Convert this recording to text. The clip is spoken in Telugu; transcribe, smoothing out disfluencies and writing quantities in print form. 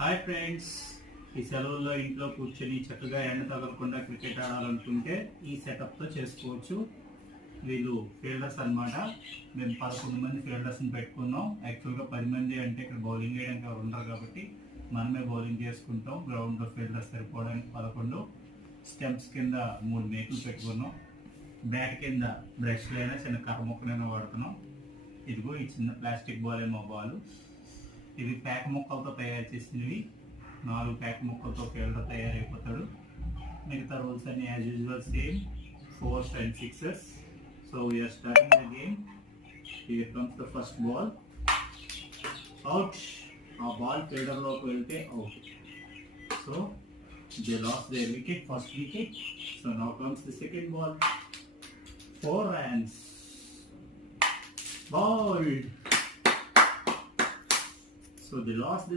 హాయ్ ఫ్రెండ్స్, ఈ సెలవుల్లో ఇంట్లో కూర్చొని చక్కగా ఎండ తగలకుండా క్రికెట్ ఆడాలనుకుంటే ఈ సెటప్తో చేసుకోవచ్చు. వీళ్ళు ఫీల్డర్స్ అన్నమాట. మేము 11 మంది ఫీల్డర్స్ని పెట్టుకున్నాం. యాక్చువల్గా 10 మంది అంటే ఇక్కడ బౌలింగ్ వేయడానికి ఎవరు ఉండరు కాబట్టి మనమే బౌలింగ్ చేసుకుంటాం. గ్రౌండ్లో ఫీల్డర్స్ సరిపోవడానికి 11. స్టెంప్స్ కింద 3 మేకులు పెట్టుకున్నాం. బ్యాట్ కింద బ్రష్లైనా చిన్న కర్ర ముక్కలైనా వాడుతున్నాం. ఇదిగో ఈ చిన్న ప్లాస్టిక్ బాల్ ఏమో బాల్. ఇవి ప్యాక్ ముక్కలతో తయారు చేసినవి. 4 ప్యాక్ ముక్కలతో ఫీల్డర్ తయారైపోతాడు. మిగతా రూల్స్ అన్ని as usual same, 4s and 6s. So we are starting the game. Here comes the first ball. Out. A ball fielder లోకి వెళ్తే out. So they lost their wicket, first wicket. So now comes the second ball. 4 runs. Ball. So they lost the wicket.